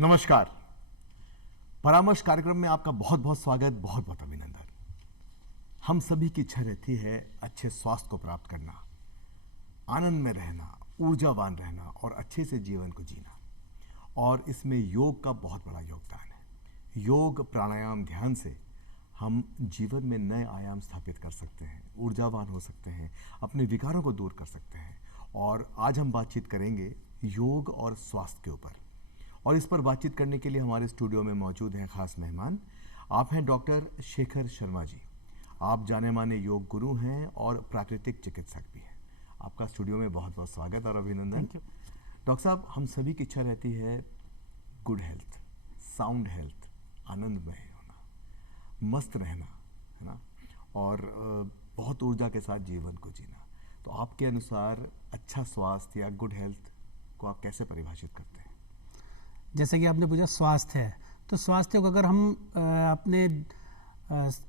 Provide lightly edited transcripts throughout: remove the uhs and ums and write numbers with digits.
नमस्कार। परामर्श कार्यक्रम में आपका बहुत बहुत स्वागत, बहुत बहुत अभिनंदन। हम सभी की इच्छा रहती है अच्छे स्वास्थ्य को प्राप्त करना, आनंद में रहना, ऊर्जावान रहना और अच्छे से जीवन को जीना। और इसमें योग का बहुत बड़ा योगदान है। योग, प्राणायाम, ध्यान से हम जीवन में नए आयाम स्थापित कर सकते हैं, ऊर्जावान हो सकते हैं, अपने विकारों को दूर कर सकते हैं। और आज हम बातचीत करेंगे योग और स्वास्थ्य के ऊपर। और इस पर बातचीत करने के लिए हमारे स्टूडियो में मौजूद हैं खास मेहमान। आप हैं डॉक्टर शेखर शर्मा जी। आप जाने माने योग गुरु हैं और प्राकृतिक चिकित्सक भी हैं। आपका स्टूडियो में बहुत बहुत स्वागत और अभिनंदन। डॉक्टर साहब, हम सभी की इच्छा रहती है गुड हेल्थ, साउंड हेल्थ, आनंदमय होना, मस्त रहना, है ना, और बहुत ऊर्जा के साथ जीवन को जीना। तो आपके अनुसार अच्छा स्वास्थ्य या गुड हेल्थ को आप कैसे परिभाषित करते हैं? जैसे कि आपने पूछा स्वास्थ्य है, तो स्वास्थ्य को अगर हम अपने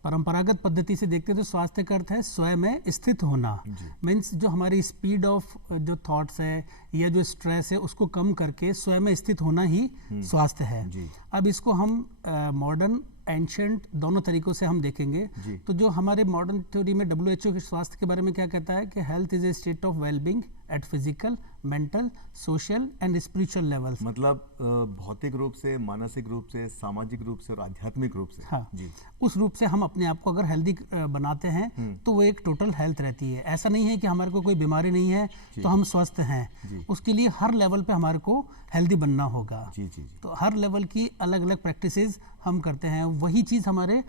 परंपरागत पद्धति से देखते हैं तो स्वास्थ्य का अर्थ है स्वयं में स्थित होना। मीन्स जो हमारी स्पीड ऑफ जो थॉट्स है या जो स्ट्रेस है उसको कम करके स्वयं में स्थित होना ही स्वास्थ्य है। अब इसको हम मॉडर्न, एंशिएंट दोनों तरीकों से हम देखेंगे। तो जो हमारे मॉडर्न थ्योरी में WHO के स्वास्थ्य के बारे में क्या कहता है कि health is a state of wellbeing eight physical, mental, social and spiritual levels. मतलब भौतिक रूप से, मानसिक रूप से, सामाजिक रूप से और आध्यात्मिक रूप से। हाँ जी। उस रूप से हम अपने आप को अगर हेल्दी बनाते हैं तो वो एक टोटल हेल्थ रहती है। ऐसा नहीं है कि हमारे को कोई बीमारी नहीं है तो हम स्वस्थ हैं। उसके लिए हर लेवल पे हमारे को हेल्दी बनना होगा। तो हर लेवल की अलग अलग प्रैक्टिसेस हम करते हैं। वही चीज हमारे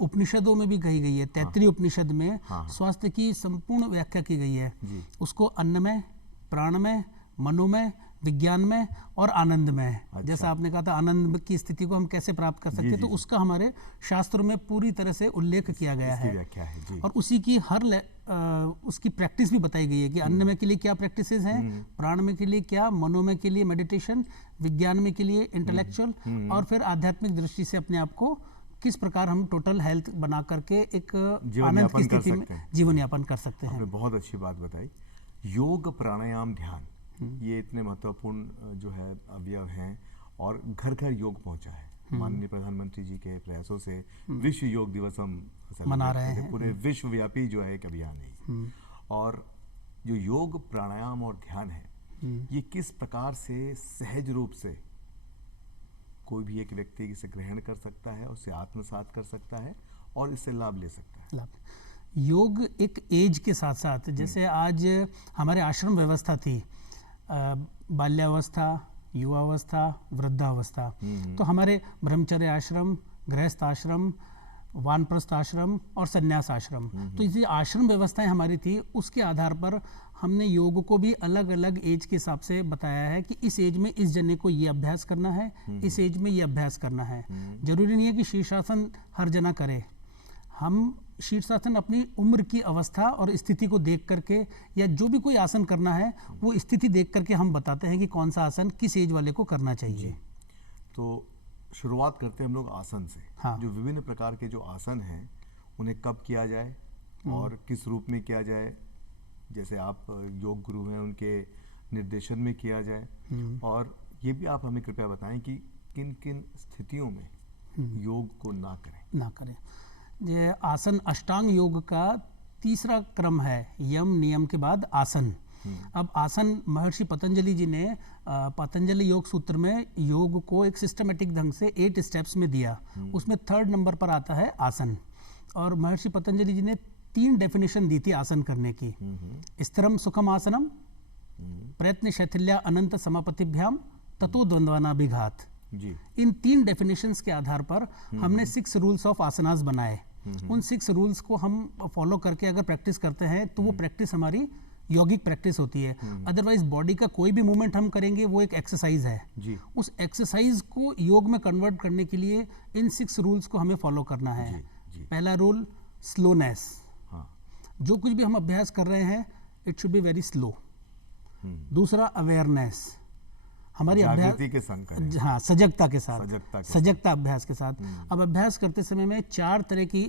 उपनिषदों में भी कही गई है। तैत्तिरीय उपनिषद में स्वास्थ्य की संपूर्ण व्याख्या की गई है। उसको अन्नमय, प्राणमय, मनोमय, विज्ञान में और आनंद में। अच्छा। जैसा आपने कहा था आनंद की स्थिति को हम कैसे प्राप्त कर सकते हैं, तो उसका हमारे शास्त्रों में पूरी तरह से उल्लेख किया गया है। और उसी की उसकी प्रैक्टिस भी बताई गई है कि अन्न में के लिए क्या प्रैक्टिसेस हैं, प्राण में के लिए क्या, मनोमय के लिए मेडिटेशन, विज्ञान में के लिए इंटेलेक्चुअल, और फिर आध्यात्मिक दृष्टि से अपने आप को किस प्रकार हम टोटल हेल्थ बना करके एक आनंद की स्थिति में जीवन यापन कर सकते हैं। बहुत अच्छी बात बताई। योग, प्राणायाम, ध्यान, ये इतने महत्वपूर्ण जो है अवयव हैं और घर घर योग पहुंचा है। माननीय प्रधानमंत्री जी के प्रयासों से विश्व योग दिवस हम मना रहे हैं। पूरे विश्वव्यापी जो है एक अभियान है। और जो योग, प्राणायाम और ध्यान है, ये किस प्रकार से सहज रूप से कोई भी एक व्यक्ति इसे ग्रहण कर सकता है, उसे आत्मसात कर सकता है और इससे लाभ ले सकता है? योग एक एज के साथ साथ, जैसे आज हमारे आश्रम व्यवस्था थी, बाल्यावस्था, युवावस्था, वृद्धावस्था। तो हमारे ब्रह्मचर्य आश्रम, गृहस्थ आश्रम, वानप्रस्थ आश्रम और संन्यास आश्रम, तो ये आश्रम व्यवस्थाएं हमारी थी। उसके आधार पर हमने योग को भी अलग अलग एज के हिसाब से बताया है कि इस एज में इस जने को ये अभ्यास करना है, इस एज में ये अभ्यास करना है। जरूरी नहीं है कि शीर्षासन हर जना करे। हम शीर्षासन अपनी उम्र की अवस्था और स्थिति को देख करके, या जो भी कोई आसन करना है वो स्थिति देख करके हम बताते हैं कि कौन सा आसन किस एज वाले को करना चाहिए। तो शुरुआत करते हैं हम लोग आसन से। हाँ। जो विभिन्न प्रकार के जो आसन हैं उन्हें कब किया जाए और किस रूप में किया जाए, जैसे आप योग गुरु हैं उनके निर्देशन में किया जाए, और ये भी आप हमें कृपया बताएं कि किन किन स्थितियों में योग को ना करें। ये आसन अष्टांग योग का तीसरा क्रम है, यम नियम के बाद आसन। अब आसन महर्षि पतंजलि जी ने पतंजलि योग सूत्र में योग को एक सिस्टमेटिक ढंग से 8 स्टेप्स में दिया। उसमें 3rd नंबर पर आता है आसन। और महर्षि पतंजलि जी ने 3 डेफिनेशन दी थी आसन करने की। स्थिरम सुखम आसनम, प्रयत्न शैथिल्या अनंत समापतिभ्याम, ततो द्वंद्वानाभिघात। इन 3 डेफिनेशंस के आधार पर हमने 6 रूल्स ऑफ आसनास बनाए। उन 6 रूल्स को हम फॉलो करके अगर प्रैक्टिस करते हैं तो वो प्रैक्टिस हमारी यौगिक प्रैक्टिस होती है। अदरवाइज बॉडी का कोई भी मूवमेंट हम करेंगे वो एक एक्सरसाइज है। उस एक्सरसाइज को योग में कन्वर्ट करने के लिए इन 6 रूल्स को हमें फॉलो करना है। पहला रूल स्लोनेस। जो कुछ भी हम अभ्यास कर रहे हैं it should be very slow. दूसरा अवेयरनेस, हमारी अभ्यास के संग, हाँ, सजगता के साथ, सजगता अभ्यास के साथ। अब अभ्यास करते समय में 4 तरह की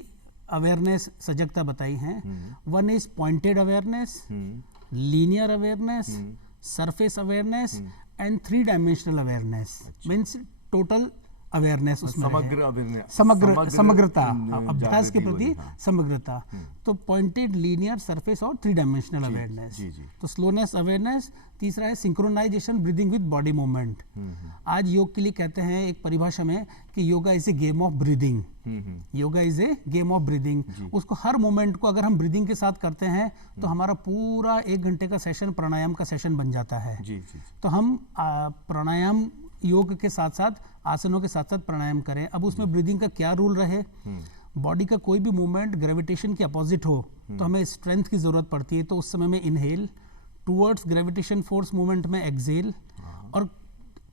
अवेयरनेस, सजगता बताई हैं। One is pointed awareness, linear awareness, surface awareness and 3 dimensional awareness. Means total awareness उसमें समग्र रहे। अवेयरनेस, समग्रता, अभ्यास के जागृति प्रति होगी, हाँ। समग्रता। तो पॉइंटेड लीनियर सरफेस और 3 डायमेंशनल अवेयरनेस। जी, जी। तो स्लोनेस अवेयरनेस। तीसरा है synchronisation breathing with body movement. आज योग के लिए कहते हैं एक परिभाषा में कि yoga is A game of breathing. Yoga is A game of breathing. उसको हर मोमेंट को अगर हम ब्रीदिंग के साथ करते हैं तो हमारा पूरा 1 घंटे का सेशन प्राणायाम का सेशन बन जाता है। जी, जी। तो हम प्राणायाम योग के साथ साथ आसनों के साथ साथ प्राणायाम करें। अब उसमें ब्रीदिंग का क्या रूल रहे, बॉडी का कोई भी मूवमेंट ग्रेविटेशन के अपोजिट हो तो हमें स्ट्रेंथ की जरूरत पड़ती है, तो उस समय में inhale, towards gravitation force movement में एक्सेल, और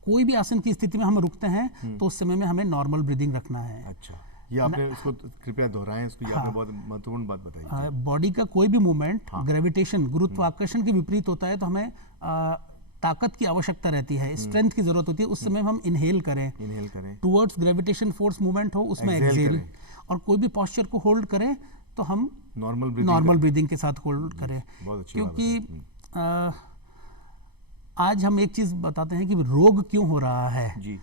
कोई भी आसन की स्थिति में हम रुकते हैं तो उस समय में हमें नॉर्मल ब्रीदिंग रखना है। अच्छा, ये आपने इसको कृपया दोहराएं, इसको ये आपने बहुत महत्वपूर्ण बात बताई। बॉडी का कोई भी मूवमेंट ग्रेविटेशन गुरुत्वाकर्षण के विपरीत होता है तो हमें ताकत की आवश्यकता रहती है, स्ट्रेंथ की जरूरत होती है। उस समय हम इनहेल करें, टुवर्ड्स ग्रेविटेशन फोर्स मूवमेंट हो उसमें एक्सेल, और कोई भी पोस्चर को होल्ड करें तो हम नॉर्मल ब्रीदिंग के साथ होल्ड करें। क्योंकि आज हम एक चीज बताते हैं कि रोग क्यों हो रहा है जी।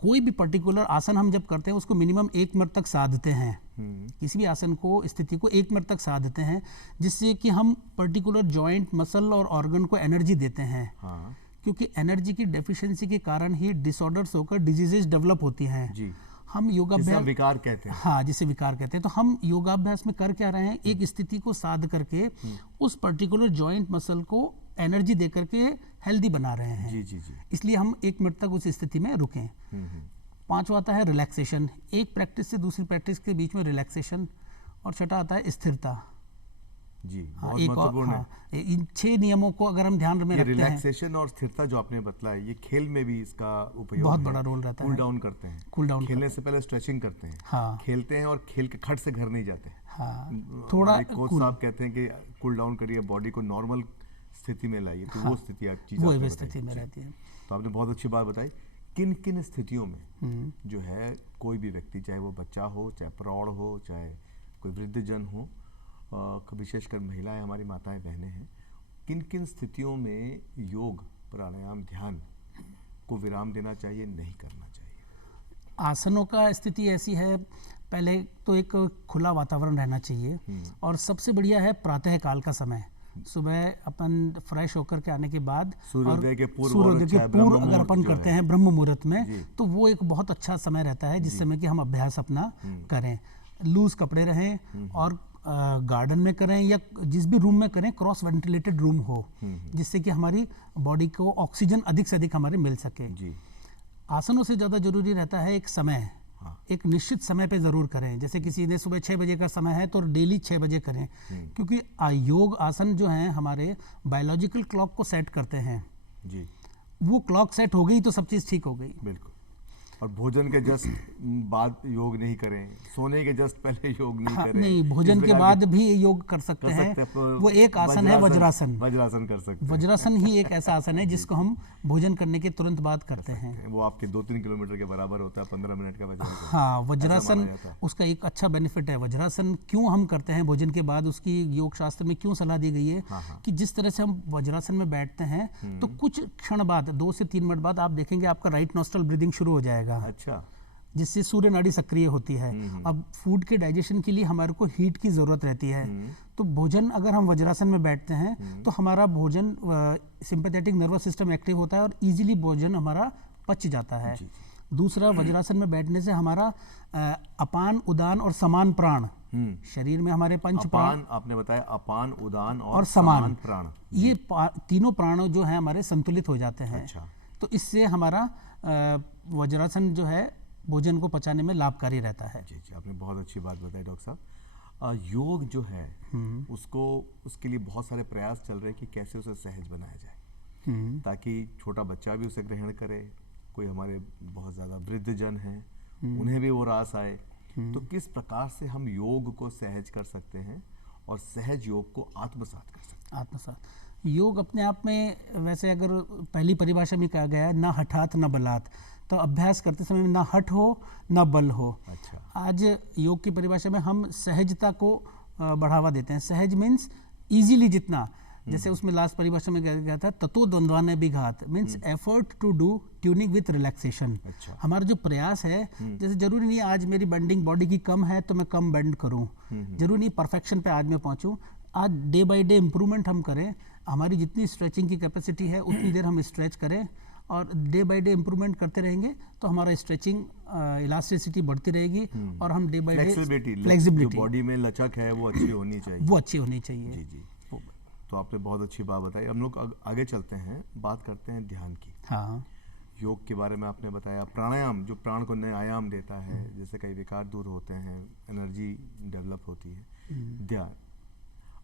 कोई भी पर्टिकुलर आसन हम जब करते हैं उसको मिनिमम 1 मिनट तक साधते हैं। किसी भी आसन को, स्थिति को 1 मिनट तक साधते हैं, जिससे कि हम पर्टिकुलर जॉइंट, मसल और ऑर्गन को एनर्जी देते हैं। हाँ। क्योंकि एनर्जी की डेफिशिएंसी के कारण ही डिसऑर्डर्स होकर डिजीजेस डेवलप होती हैं। जी। हम योगाभ्यास, विकार कहते हैं। हाँ, जिसे विकार कहते हैं। तो हम योगाभ्यास में कर क्या रहे हैं, एक स्थिति को साध करके उस पर्टिकुलर जॉइंट मसल को एनर्जी दे करके हेल्दी बना रहे हैं। जी, जी, जी। इसलिए हम 1 मिनट तक उस स्थिति में रुकें। 5वां आता है रिलैक्सेशन, एक प्रैक्टिस से दूसरी प्रैक्टिस के बीच में रिलैक्सेशन। और 6वां आता है स्थिरता। जी, हाँ, बहुत एक महत्वपूर्ण है। हाँ, इन 6 नियमों को अगर हम ध्यान में रखते हैं, रिलैक्सेशन और स्थिरता जो आपने बतलाया, ये खेल में भी इसका उपयोग बहुत है। बड़ा रोल रहता है। कूल डाउन करते हैं, कूल डाउन खेलने से पहले स्ट्रेचिंग करते हैं, हाँ। खेलते हैं और खेल के खट से घर नहीं जाते। हाँ, थोड़ा कोच साहब कहते हैं कि कूल डाउन करिए, बॉडी को नॉर्मल स्थिति में लाइए, तो वो स्थिति वो स्थिति में रहती है। तो आपने बहुत अच्छी बात बताई। किन किन स्थितियों में जो है कोई भी व्यक्ति, चाहे वो बच्चा हो, चाहे प्रौढ़ हो, चाहे कोई वृद्धजन हो, विशेषकर महिलाएं, हमारी माताएं बहनें हैं, किन किन स्थितियों में योग, प्राणायाम, ध्यान को विराम देना चाहिए, नहीं करना चाहिए? आसनों का स्थिति ऐसी है, पहले तो एक खुला वातावरण रहना चाहिए, और सबसे बढ़िया है प्रातः काल का समय। सुबह अपन फ्रेश होकर के आने के बाद सूर्योदय के पूर्व अगर अपन करते हैं ब्रह्म मुहूर्त में, तो वो एक बहुत अच्छा समय रहता है जिस समय कि हम अभ्यास अपना करें। लूज कपड़े रहें और गार्डन में करें या जिस भी रूम में करें, क्रॉस वेंटिलेटेड रूम हो, जिससे कि हमारी बॉडी को ऑक्सीजन अधिक से अधिक हमारे मिल सके। जी। आसनों से ज़्यादा जरूरी रहता है एक समय, एक निश्चित समय पे जरूर करें। जैसे किसी ने सुबह 6 बजे का समय है तो डेली 6 बजे करें, क्योंकि योग आसन जो हैं हमारे बायोलॉजिकल क्लॉक को सेट करते हैं। जी। वो क्लॉक सेट हो गई तो सब चीज़ ठीक हो गई। बिल्कुल। और भोजन के जस्ट बाद योग नहीं करें, सोने के जस्ट पहले योग नहीं करें। नहीं, भोजन के बाद भी योग कर सकते हैं। वो एक आसन है वज्रासन। वज्रासन कर सकते हैं। वज्रासन ही एक ऐसा आसन है जिसको हम भोजन करने के तुरंत बाद करते हैं। वो आपके 2-3 किलोमीटर के बराबर होता है, 15 मिनट का वज्रासन। हाँ, वज्रासन उसका एक अच्छा बेनिफिट है। वज्रासन क्यों हम करते हैं भोजन के बाद, उसकी योग शास्त्र में क्यों सलाह दी गई है कि जिस तरह से हम वज्रासन में बैठते हैं तो कुछ क्षण बाद, 2 से 3 मिनट बाद आप देखेंगे आपका राइट नॉस्ट्रल ब्रीदिंग शुरू हो जाएगा। अच्छा। जिससे सूर्य नाड़ी सक्रिय होती है। अब फूड के डाइजेशन के लिए हमारे को हीट की जरूरत रहती है, तो भोजन अगर हम वज्रासन में बैठते हैं तो हमारा भोजन, सिंपैथेटिक नर्वस सिस्टम एक्टिव होता है और इजीली भोजन हमारा पच जाता है। दूसरा, वज्रासन में बैठने से हमारा अपान, उदान और समान प्राण, शरीर में हमारे 5 प्राण आपने बताया, अपान, उदान और समान प्राण, ये तीनों प्राण जो है हमारे संतुलित हो जाते हैं। अच्छा। तो इससे हमारा वज्रासन जो है भोजन को पचाने में लाभकारी रहता है। जी जी, आपने बहुत अच्छी बात बताई डॉक्टर साहब। योग जो है उसके लिए बहुत सारे प्रयास चल रहे हैं कि कैसे उसे सहज बनाया जाए, ताकि छोटा बच्चा भी उसे ग्रहण करे, कोई हमारे बहुत ज़्यादा वृद्धजन हैं उन्हें भी वो रास आए। तो किस प्रकार से हम योग को सहज कर सकते हैं और सहज योग को आत्मसात कर सकते हैं? आत्मसात योग अपने आप में, वैसे अगर पहली परिभाषा में कहा गया है, ना हठात ना बलात्, तो अभ्यास करते समय ना हठ हो ना बल हो। अच्छा। आज योग की परिभाषा में हम सहजता को बढ़ावा देते हैं। सहज मीन्स इजीली, जितना जैसे उसमें लास्ट परिभाषा में कहा गया था ततो द्वंद्वाने विघात, means effort to do tuning with relaxation. अच्छा। हमारा जो प्रयास है, जैसे जरूरी नहीं है आज मेरी बेंडिंग बॉडी की कम है तो मैं कम बेंड करूं, जरूरी नहीं परफेक्शन पे आज मैं पहुंचूं। आज डे बाय डे इम्प्रूवमेंट हम करें, हमारी जितनी स्ट्रेचिंग की कैपेसिटी है उतनी देर हम स्ट्रेच करें, और डे बाय डे इम्प्रूवमेंट करते रहेंगे तो हमारा स्ट्रेचिंग इलास्टिसिटी बढ़ती रहेगी और हम day by day flexibility, body में लचक है वो अच्छी होनी चाहिए, वो अच्छी होनी चाहिए। जी जी। तो आपने बहुत अच्छी बात बताई। हम लोग आगे चलते हैं, बात करते हैं ध्यान की। हाँ, योग के बारे में आपने बताया, प्राणायाम जो प्राण को नए आयाम देता है, जैसे कई विकार दूर होते हैं, एनर्जी डेवलप होती है, ध्यान,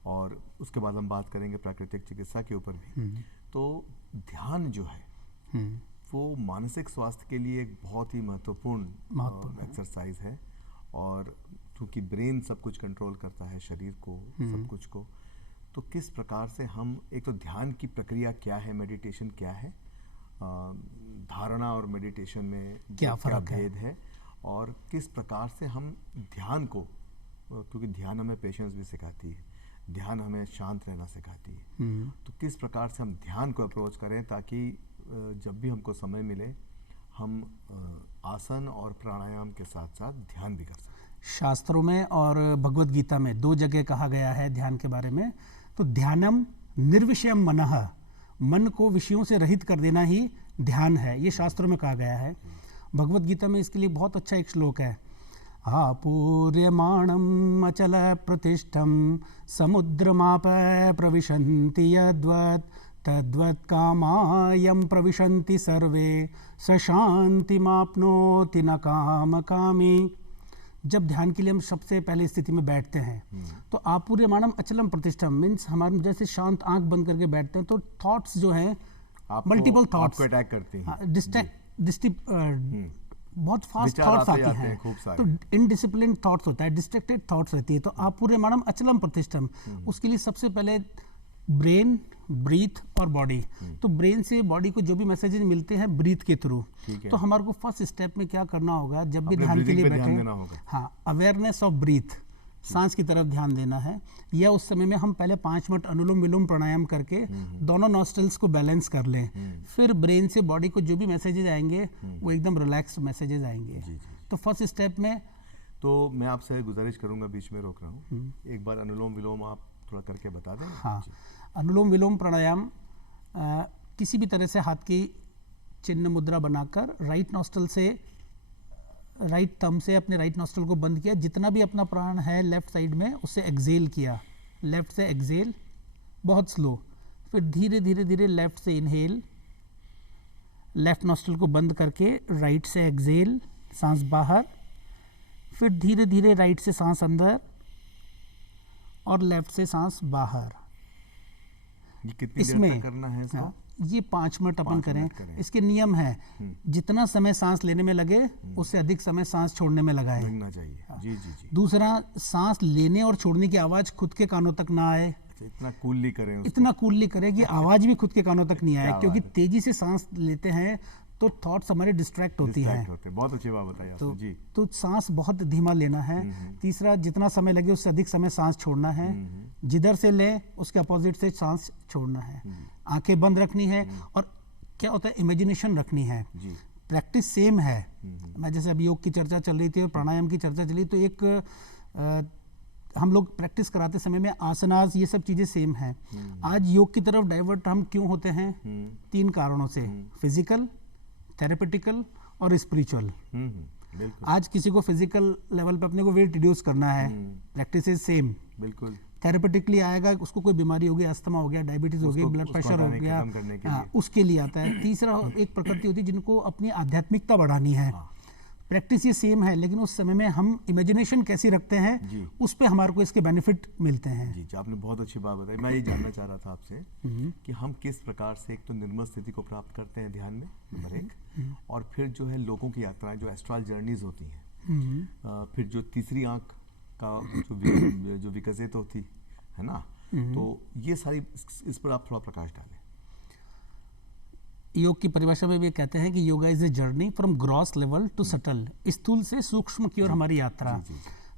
और उसके बाद हम बात करेंगे प्राकृतिक चिकित्सा के ऊपर भी। तो ध्यान जो है वो मानसिक स्वास्थ्य के लिए एक बहुत ही महत्वपूर्ण एक्सरसाइज है, और क्योंकि ब्रेन सब कुछ कंट्रोल करता है, शरीर को, सब कुछ को, तो किस प्रकार से हम, एक तो ध्यान की प्रक्रिया क्या है, मेडिटेशन क्या है, धारणा और मेडिटेशन में क्या भेद है, और किस प्रकार से हम ध्यान को, क्योंकि ध्यान हमें पेशेंस भी सिखाती है, ध्यान हमें शांत रहना सिखाती है, तो किस प्रकार से हम ध्यान को अप्रोच करें ताकि जब भी हमको समय मिले हम आसन और प्राणायाम के साथ साथ ध्यान भी कर सकें। शास्त्रों में और भगवत गीता में 2 जगह कहा गया है ध्यान के बारे में। तो ध्यानम निर्विषयम मनः, मन को विषयों से रहित कर देना ही ध्यान है, ये शास्त्रों में कहा गया है। भगवत गीता में इसके लिए बहुत अच्छा एक श्लोक है, आपूर्यमाणम अचल प्रतिष्ठम समुद्रमाप प्रविशन्ति यद्वत् तद्वत् कामायं प्रविशन्ति सर्वे स शान्तिमाप्नोति न कामकामी। जब ध्यान के लिए हम सबसे पहले स्थिति में बैठते हैं तो आपूर्यमाणम अचलम प्रतिष्ठम, मीन्स हमारे जैसे शांत आंख बंद करके बैठते हैं तो थॉट्स जो हैं, मल्टीपल थॉट्स अटैक करते हैं, बहुत फास्ट थॉट्स आते हैं, तो इनडिसिप्लिन थॉट्स होता है, डिस्ट्रैक्टेड थॉट्स रहती है। तो आपूर्यमाणम अचलम प्रतिष्ठम, उसके लिए सबसे पहले ब्रेन, ब्रीथ और बॉडी। तो ब्रेन से बॉडी को जो भी मैसेजेस मिलते हैं ब्रीथ के थ्रू, तो हमारे को फर्स्ट स्टेप में क्या करना होगा, जब भी ध्यान के लिए बैठे, हाँ, अवेयरनेस ऑफ ब्रीथ, सांस की तरफ ध्यान देना है, या उस समय में हम पहले 5 मिनट अनुलोम विलोम प्राणायाम करके दोनों नॉस्ट्रल्स को बैलेंस कर लें, फिर ब्रेन से बॉडी को जो भी मैसेजेस आएंगे वो एकदम रिलैक्स्ड मैसेजेस आएंगे। तो फर्स्ट स्टेप में, तो मैं आपसे गुजारिश करूंगा, बीच में रोक रहा हूँ, एक बार अनुलोम विलोम आप थोड़ा करके बता दें। हाँ, अनुलोम विलोम प्राणायाम किसी भी तरह से हाथ की चिन्ह मुद्रा बनाकर राइट नॉस्ट्रल से, राइट थंब से अपने राइट नॉस्ट्रल को बंद किया, जितना भी अपना प्राण है लेफ्ट साइड में उससे एक्सेल किया, लेफ्ट से एक्सेल बहुत स्लो, फिर धीरे धीरे धीरे लेफ्ट से इनहेल, लेफ्ट नॉस्ट्रल को बंद करके राइट से एक्सेल, सांस बाहर, फिर धीरे धीरे राइट से सांस अंदर और लेफ्ट से सांस बाहर। ये कितनी देर तक करना है इसको? ये 5 मिनट अपन करें। इसके नियम है, जितना समय सांस लेने में लगे उससे अधिक समय सांस छोड़ने में लगाए, लगना चाहिए। जी जी जी। दूसरा, सांस लेने और छोड़ने की आवाज खुद के कानों तक ना आए, इतना कूलली करें उसको। इतना कूलली करें कि आवाज भी खुद के कानों तक नहीं आए, क्योंकि तेजी से सांस लेते हैं तो थॉट्स हमारे डिस्ट्रैक्ट होती हैं। बहुत अच्छी बात बताई आपने जी। तो सांस बहुत धीमा लेना है। तीसरा, जितना समय लगे उससे अधिक समय सांस छोड़ना है, जिधर से ले उसके अपोजिट से सांस छोड़ना है, आंखें बंद रखनी है, और क्या होता है, इमेजिनेशन रखनी है। प्रैक्टिस सेम है। मैं जैसे अभी योग की चर्चा चल रही थी और प्राणायाम की चर्चा चली, तो एक हम लोग प्रैक्टिस कराते समय में आसनास, ये सब चीजें सेम हैं। आज योग की तरफ डाइवर्ट हम क्यों होते हैं? 3 कारणों से, फिजिकल, थेरेपेटिकल और स्पिरिचुअल। आज किसी को फिजिकल लेवल पे अपने को वेट रिड्यूस करना है, प्रैक्टिस इज सेम। बिल्कुल। थेरेपेटिकली आएगा, उसको कोई बीमारी हो गई, अस्थमा हो गया, डायबिटीज हो गई, ब्लड प्रेशर हो गया, उसके लिए आता है। तीसरा एक प्रकृति होती है जिनको अपनी आध्यात्मिकता बढ़ानी है, प्रैक्टिस ये सेम है, लेकिन उस समय में हम इमेजिनेशन कैसी रखते हैं उस पे हमारे को इसके बेनिफिट मिलते हैं। जी, आपने बहुत अच्छी बात बताई। मैं ये जानना चाह रहा था आपसे कि हम किस प्रकार से एक तो निर्मल स्थिति को प्राप्त करते हैं ध्यान में, नंबर 1, और फिर जो है लोगों की यात्राएं, जो एस्ट्रल जर्नीज होती हैं, फिर जो तीसरी आंख का जो विकसित होती है ना, तो ये सारी, इस पर आप थोड़ा प्रकाश डालें। योग की परिभाषा में भी कहते हैं कि yoga is a journey from gross level to subtle, स्थूल से सूक्ष्म की ओर हमारी यात्रा।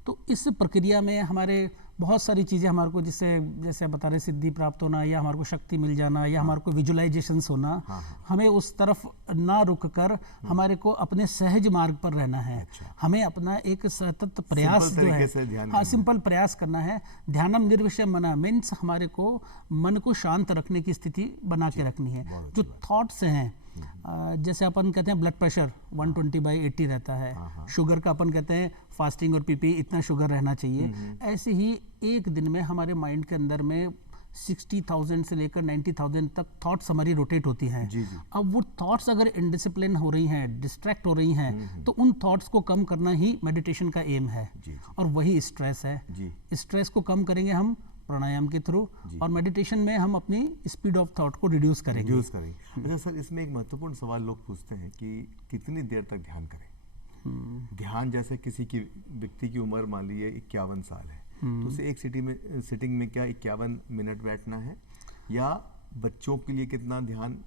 तो इस प्रक्रिया में हमारे बहुत सारी चीज़ें हमारे को, जैसे आप बता रहे, सिद्धि प्राप्त होना या हमारे को शक्ति मिल जाना या हमारे को विजुअलाइजेशंस होना, हमें उस तरफ ना रुक कर हमारे को अपने सहज मार्ग पर रहना है। हमें अपना एक सतत प्रयास जो है, हाँ, सिंपल प्रयास करना है। ध्यानम निर्विषय मना मीन्स हमारे को मन को शांत रखने की स्थिति बना के रखनी है। जो थॉट्स हैं, जैसे अपन कहते हैं ब्लड प्रेशर 120/80 रहता है, शुगर का अपन कहते हैं फास्टिंग और पीपी इतना शुगर रहना चाहिए। ऐसे ही एक दिन में हमारे माइंड के अंदर में 60,000 से लेकर 90,000 तक थॉट्स हमारी रोटेट होती हैं। अब वो थॉट्स अगर इनडिसिप्लिन हो रही हैं, डिस्ट्रैक्ट हो रही हैं, तो उन थॉट्स को कम करना ही मेडिटेशन का एम है। और वही स्ट्रेस है। स्ट्रेस को कम करेंगे हम प्राणायाम के थ्रू, और मेडिटेशन में हम अपनी स्पीड ऑफ थॉट को रिड्यूस करेंगे। अच्छा सर, इसमें एक महत्वपूर्ण सवाल लोग पूछते हैं कि कितनी देर तक ध्यान करें। ध्यान जैसे किसी की व्यक्ति की उम्र मान लीजिए 51 साल है, तो उसे एक सिटिंग में क्या 51 मिनट बैठना है, या बच्चों के लिए कितना ध्यान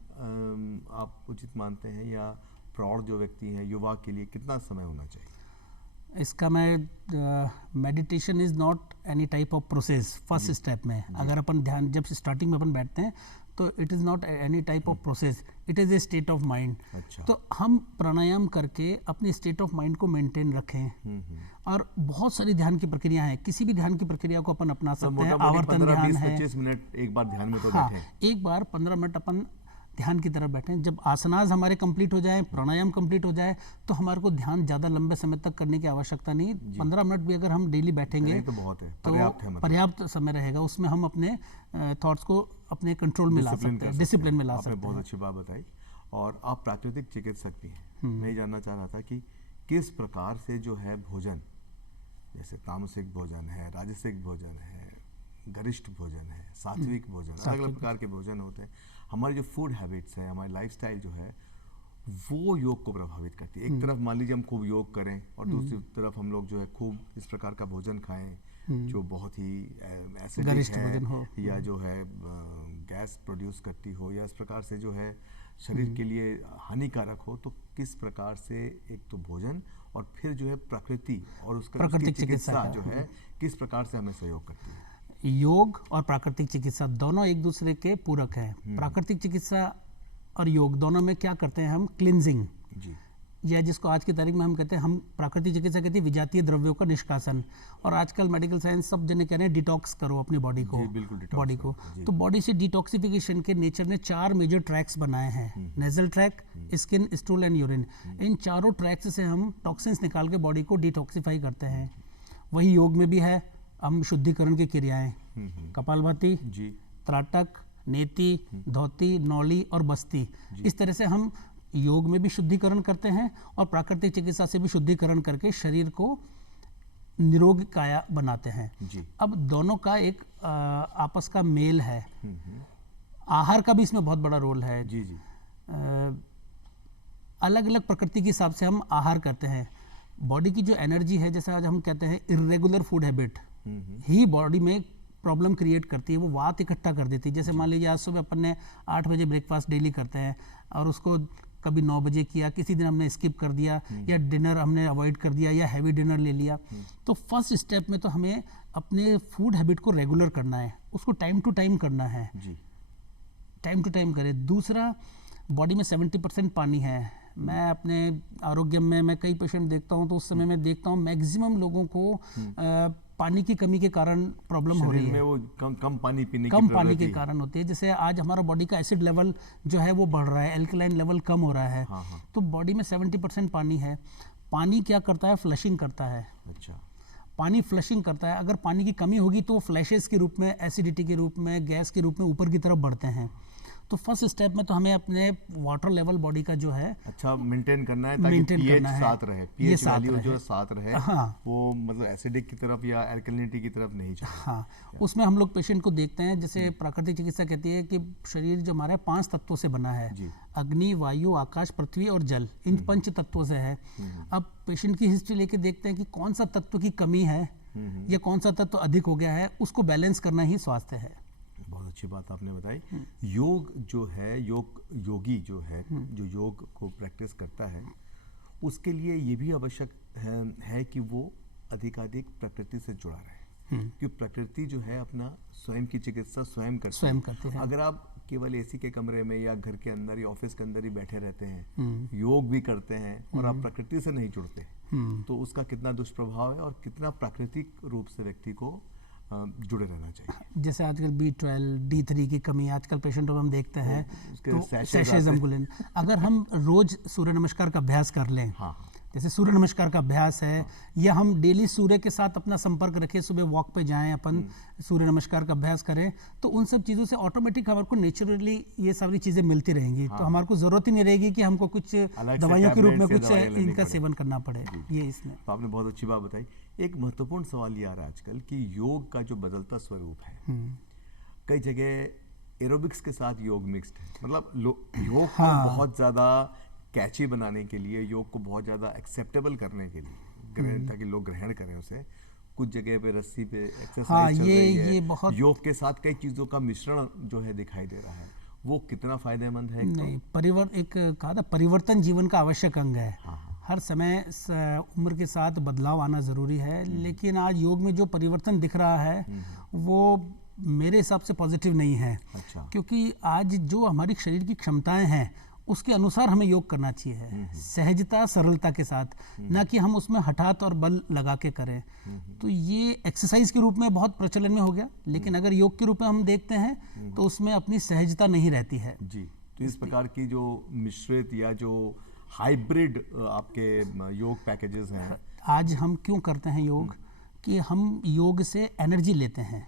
आप उचित मानते हैं, या प्रौढ़ जो व्यक्ति हैं, युवा के लिए कितना समय होना चाहिए? इसका मैं, meditation is not any type of process. First step में अगर अपन ध्यान, जब स्टार्टिंग में अपन बैठते हैं, तो it is not any type of process, it is a state of mind. तो हम प्राणायाम करके अपनी स्टेट ऑफ माइंड को मेंटेन रखें। और बहुत सारी ध्यान की प्रक्रिया है, किसी भी ध्यान की प्रक्रिया को अपन अपना सकते हैं। आवर्तन ध्यान है, 25 मिनट एक बार ध्यान में तो बैठें। एक बार 15 मिनट अपन ध्यान की तरफ बैठें। जब आसनास हमारे कंप्लीट हो जाए, प्राणायाम कंप्लीट हो जाए, तो हमारे को ध्यान ज़्यादा लंबे समय तक करने की आवश्यकता नहीं। 15 मिनट भी अगर हम डेली बैठेंगे तो बहुत है, तो पर्याप्त समय रहेगा। उसमें हम अपने थॉट्स को अपने कंट्रोल में ला सकते हैं, डिसिप्लिन में ला सकते हैं। बहुत अच्छी बात बताई। और आप प्राकृतिक चिकित्सक भी हैं। मैं ये जानना चाह रहा था कि किस प्रकार से जो है भोजन, जैसे तामसिक भोजन है, राजसिक भोजन है, गरिष्ठ भोजन है, सात्विक भोजन, अलग अलग प्रकार के भोजन होते हैं। हमारी जो फूड हैबिट्स है, हमारी लाइफस्टाइल जो है, वो योग को प्रभावित करती है। एक तरफ मान लीजिए हम खूब योग करें, और दूसरी तरफ हम लोग जो है खूब इस प्रकार का भोजन खाएं जो बहुत ही एसिडिक है, या जो है गैस प्रोड्यूस करती हो, या इस प्रकार से जो है शरीर के लिए हानिकारक हो। तो किस प्रकार से एक तो भोजन, और फिर जो है प्रकृति और उसका चिकित्सा जो है, किस प्रकार से हमें सहयोग करती है? योग और प्राकृतिक चिकित्सा दोनों एक दूसरे के पूरक हैं। प्राकृतिक चिकित्सा और योग दोनों में क्या करते हैं हम? क्लिनजिंग, या जिसको आज की तारीख में हम कहते हैं, हम प्राकृतिक चिकित्सा कहते हैं विजातीय द्रव्यों का निष्कासन। और आजकल मेडिकल साइंस सब जने कह रहे हैं डिटॉक्स करो अपनी बॉडी को। तो बॉडी से डिटॉक्सिफिकेशन के नेचर ने 4 मेजर ट्रैक्स बनाए हैं। Nasal track, skin, stool and urine. इन चारों ट्रैक्स से हम टॉक्सिन्स निकाल के बॉडी को डिटॉक्सिफाई करते हैं। वही योग में भी है। हम शुद्धिकरण की क्रियाएं, कपालभाति, त्राटक, नेति, धोती, नौली और बस्ती, इस तरह से हम योग में भी शुद्धिकरण करते हैं, और प्राकृतिक चिकित्सा से भी शुद्धिकरण करके शरीर को निरोग काया बनाते हैं। अब दोनों का एक आपस का मेल है। आहार का भी इसमें बहुत बड़ा रोल है। अलग अलग प्रकृति के हिसाब से हम आहार करते हैं। बॉडी की जो एनर्जी है, जैसे आज हम कहते हैं इर्रेगुलर फूड हैबिट ही बॉडी में प्रॉब्लम क्रिएट करती है। वो वात इकट्ठा कर देती है। जैसे मान लीजिए आज सुबह अपन ने 8 बजे ब्रेकफास्ट डेली करते हैं, और उसको कभी 9 बजे किया, किसी दिन हमने स्किप कर दिया, या डिनर हमने अवॉइड कर दिया, या हैवी डिनर ले लिया। तो फर्स्ट स्टेप में तो हमें अपने फूड हैबिट को रेगुलर करना है, उसको टाइम टू टाइम करना है, टाइम टू टाइम करें। दूसरा, बॉडी में 70% पानी है। मैं अपने आरोग्य में मैं कई पेशेंट देखता हूं, तो उस समय मैं देखता हूं मैक्सिमम लोगों को पानी की कमी के कारण प्रॉब्लम हो रही है। वो कम पानी पीने कम पानी के कारण होती है। जैसे आज हमारा बॉडी का एसिड लेवल जो है वो बढ़ रहा है, एल्कलाइन लेवल कम हो रहा है। तो बॉडी में 70% पानी है। पानी क्या करता है? फ्लशिंग करता है। पानी फ्लशिंग करता है। अगर पानी की कमी होगी तो वो फ्लैशेस के रूप में, एसिडिटी के रूप में, गैस के रूप में ऊपर की तरफ बढ़ते हैं। तो फर्स्ट स्टेप में तो हमें अपने वाटर लेवल बॉडी का जो है मेंटेन करना है, ताकि पीएच साथ रहे, पीएच वैल्यू जो साथ रहे। वो मतलब एसिडिक की तरफ या एल्कलिनिटी की तरफ नहीं जाए। उसमें हम लोग पेशेंट को देखते हैं, जैसे प्राकृतिक चिकित्सा कहती है कि शरीर जो हमारा 5 तत्वों से बना है, अग्नि, वायु, आकाश, पृथ्वी और जल, इन 5 तत्वों से है। अब पेशेंट की हिस्ट्री लेके देखते हैं कि कौन सा तत्व की कमी है या कौन सा तत्व अधिक हो गया है, उसको बैलेंस करना ही स्वास्थ्य है। बहुत अच्छी बात आपने बताई। योग जो है, योगी जो है, जो योग को प्रैक्टिस करता है, उसके लिए ये भी आवश्यक है कि वो अधिकाधिक प्रकृति से जुड़ा रहे, क्योंकि प्रकृति जो है अपना स्वयं की चिकित्सा स्वयं करती है। अगर आप केवल एसी के कमरे में या घर के अंदर या ऑफिस के अंदर ही बैठे रहते हैं, योग भी करते हैं और आप प्रकृति से नहीं जुड़ते, तो उसका कितना दुष्प्रभाव है और कितना प्राकृतिक रूप से व्यक्ति को जुड़े रहना चाहिए। जैसे आजकल B12, D3 की कमी आजकल पेशेंटों में हम देखते हैं, तो सैशेज़म अगर हम रोज सूर्य नमस्कार का अभ्यास कर लें, जैसे सूर्य नमस्कार का अभ्यास है, या हम डेली सूर्य के साथ अपना संपर्क रखें, सुबह वॉक पे जाएं, अपन सूर्य नमस्कार का अभ्यास करें, तो उन सब चीज़ों से ऑटोमेटिक हमारे को नेचुरली ये सारी चीज़ें मिलती रहेंगी। तो हमारे को ज़रूरत ही नहीं रहेगी कि हमको कुछ दवाइयों के रूप में कुछ इनका सेवन करना पड़े। ये इसमें तो आपने बहुत अच्छी बात बताई। एक महत्वपूर्ण सवाल ये आ रहा है आजकल कि योग का जो बदलता स्वरूप है, कई जगह एरोबिक्स के साथ योग मिक्स्ड है, मतलब योग को बहुत ज़्यादा कैची बनाने के लिए, योग को बहुत ज़्यादा एक्सेप्टेबल करने के लिए, ताकि लोग ग्रहण करें उसे, कुछ जगह पे रस्सी पे एक्सरसाइज चल रही है, ये बहुत योग के साथ कई चीज़ों का मिश्रण जो है दिखाई दे रहा है, वो कितना फायदेमंद है? नहीं, कहा था परिवर्तन जीवन का आवश्यक अंग है। हर समय उम्र के साथ बदलाव आना ज़रूरी है, लेकिन आज योग में जो परिवर्तन दिख रहा है वो मेरे हिसाब से पॉजिटिव नहीं है। क्योंकि आज जो हमारी शरीर की क्षमताएं हैं उसके अनुसार हमें योग करना चाहिए, सहजता सरलता के साथ, ना कि हम उसमें हठात और बल लगा के करें। तो ये एक्सरसाइज के रूप में बहुत प्रचलन में हो गया, लेकिन अगर योग के रूप में हम देखते हैं तो उसमें अपनी सहजता नहीं रहती है जी। तो इस प्रकार की जो मिश्रित या जो हाइब्रिड आपके योग पैकेजेस हैं, आज हम क्यों करते हैं योग, कि हम योग से एनर्जी लेते हैं,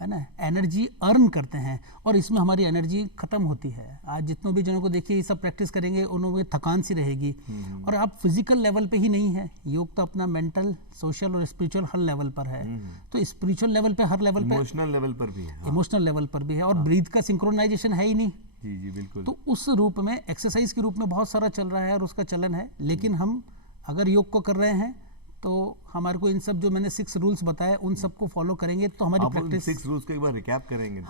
है ना, एनर्जी अर्न करते हैं, और इसमें हमारी एनर्जी खत्म होती है। आज जितनों भी जनों को देखिए ये सब प्रैक्टिस करेंगे, उनमें थकान सी रहेगी, और आप फिजिकल लेवल पे ही नहीं है, योग तो अपना मेंटल, सोशल और स्पिरिचुअल हर लेवल पर है। तो स्पिरिचुअल लेवल पे, हर लेवल पे, इमोशनल लेवल पर भी है, इमोशनल लेवल पर भी है, और ब्रीथ का सिंक्रोनाइजेशन है ही नहीं। जी जी बिल्कुल। तो उस रूप में एक्सरसाइज के रूप में बहुत सारा चल रहा है और उसका चलन है, लेकिन हम अगर योग को कर रहे हैं तो हमारे को इन सब जो मैंने 6 रूल्स बताए उन सबको फॉलो करेंगे तो हमारी प्रैक्टिस। 6 रूल्स को एक बार रिकैप करेंगे?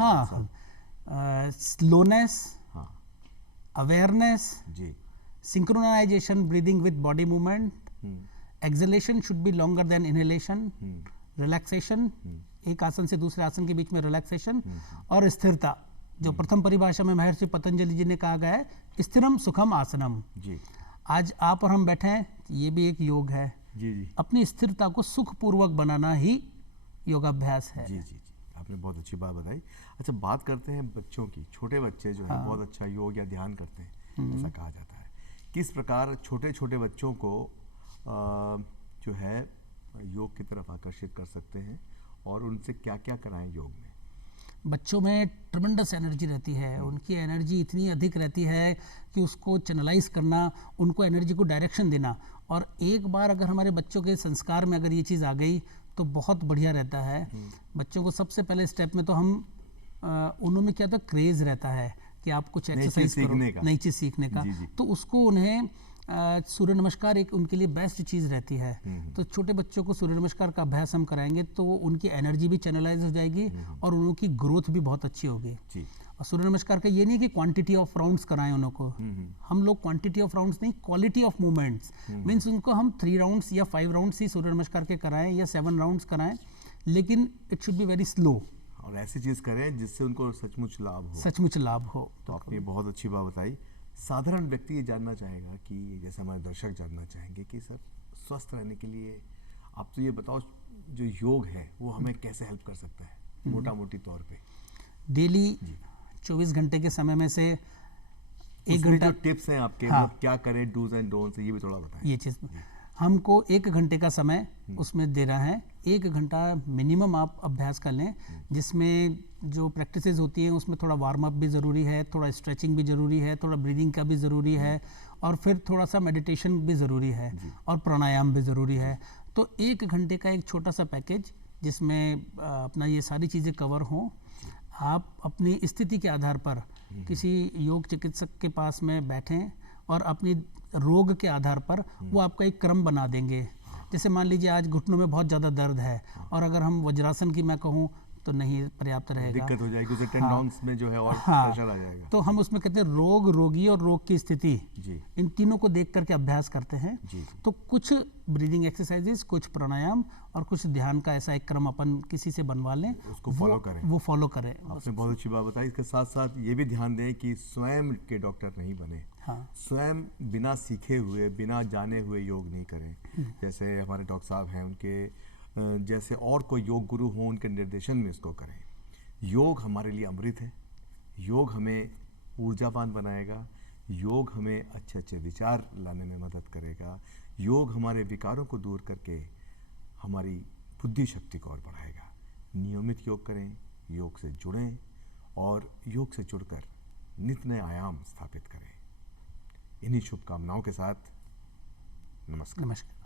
Slowness, awareness, synchronisation, breathing with body movement, exhalation should be longer than inhalation, relaxation, एक आसन से दूसरे आसन के बीच में रिलैक्सेशन, और स्थिरता, जो प्रथम परिभाषा में महर्षि पतंजलि जी ने कहा गया है, स्थिरम सुखम आसनम। आज आप और हम बैठे हैं, ये भी एक योग है। जी जी। अपनी स्थिरता को सुखपूर्वक बनाना ही योगाभ्यास है। जी जी जी, आपने बहुत अच्छी बात बताई। अच्छा, बात करते हैं बच्चों की। छोटे बच्चे जो है बहुत अच्छा योग या ध्यान करते हैं, ऐसा कहा जाता है। किस प्रकार छोटे छोटे बच्चों को जो है योग की तरफ आकर्षित कर सकते हैं, और उनसे क्या क्या कराएं योग में? बच्चों में ट्रिमेंडस एनर्जी रहती है, उनकी एनर्जी इतनी अधिक रहती है कि उसको चैनलाइज करना, उनको एनर्जी को डायरेक्शन देना, और एक बार अगर हमारे बच्चों के संस्कार में अगर ये चीज़ आ गई तो बहुत बढ़िया रहता है। बच्चों को सबसे पहले स्टेप में तो हम उनमें क्या होता है, क्रेज़ रहता है कि आप कुछ एक्सरसाइज करो, नई चीज़ सीखने का। तो उसको उन्हें सूर्य नमस्कार एक उनके लिए बेस्ट चीज़ रहती है। तो छोटे बच्चों को सूर्य नमस्कार का अभ्यास हम कराएंगे तो उनकी एनर्जी भी चैनलाइज हो जाएगी और उनकी ग्रोथ भी बहुत अच्छी होगी। और सूर्य नमस्कार का ये नहीं कि क्वांटिटी ऑफ राउंड्स कराएं उनको, हम लोग क्वांटिटी ऑफ राउंड्स नहीं, क्वालिटी ऑफ मूवमेंट्स, मीन्स उनको हम 3 राउंड्स या 5 राउंड्स ही सूर्य नमस्कार के कराएं या 7 राउंड्स कराएं, लेकिन it should be very slow, और ऐसी चीज़ करें जिससे उनको सचमुच लाभ हो। तो आपने बहुत अच्छी बात बताई। साधारण व्यक्ति ये जानना चाहेगा कि, जैसे हमारे दर्शक जानना चाहेंगे कि सर स्वस्थ रहने के लिए आप तो ये बताओ, जो योग है वो हमें कैसे हेल्प कर सकता है मोटा मोटी तौर पे? डेली 24 घंटे के समय में से 1 घंटा, जो टिप्स हैं आपके, वो क्या करें, डूज एंड डोंट्स, ये भी थोड़ा बताएं। ये चीज़ हमको 1 घंटे का समय उसमें दे रहा है। 1 घंटा मिनिमम आप अभ्यास कर लें, जिसमें जो प्रैक्टिसेस होती हैं उसमें थोड़ा वार्म अप भी ज़रूरी है, थोड़ा स्ट्रेचिंग भी ज़रूरी है, थोड़ा ब्रीदिंग का भी ज़रूरी है, और फिर थोड़ा सा मेडिटेशन भी ज़रूरी है, और प्राणायाम भी ज़रूरी है। तो 1 घंटे का एक छोटा सा पैकेज जिसमें अपना ये सारी चीज़ें कवर हों। आप अपनी स्थिति के आधार पर किसी योग चिकित्सक के पास में बैठें और अपनी रोग के आधार पर वो आपका एक क्रम बना देंगे। जैसे मान लीजिए आज घुटनों में बहुत ज़्यादा दर्द है, और अगर हम वज्रासन की मैं कहूँ तो नहीं पर्याप्त रहेगा। दिक्कत हो जाएगी, उसे टेंडॉन्स में जो है और हाँ, प्रेशर आ जाएगा। तो हम उसमें कहते हैं रोग, रोगी और रोग की स्थिति, जी इन तीनों को देख करके अभ्यास करते हैं। जी तो कुछ ब्रीदिंग एक्सरसाइजेस, कुछ प्राणायाम और कुछ ध्यान का ऐसा एक क्रम अपन किसी से बनवा लें, उसको फॉलो करें। वो फॉलो करें। आपने बहुत अच्छी बात बताई। इसके साथ साथ ये भी ध्यान दें कि स्वयं के डॉक्टर नहीं बने। हाँ, स्वयं बिना सीखे हुए, बिना जाने हुए योग नहीं करें। जैसे हमारे डॉक्टर साहब हैं, उनके जैसे और कोई योग गुरु हो, उनके निर्देशन में इसको करें। योग हमारे लिए अमृत है। योग हमें ऊर्जावान बनाएगा। योग हमें अच्छे अच्छे विचार लाने में मदद करेगा। योग हमारे विकारों को दूर करके हमारी बुद्धि शक्ति को और बढ़ाएगा। नियमित योग करें, योग से जुड़ें और योग से जुड़कर नित नए आयाम स्थापित करें। इन्हीं शुभकामनाओं के साथ नमस्कार। नमस्कार।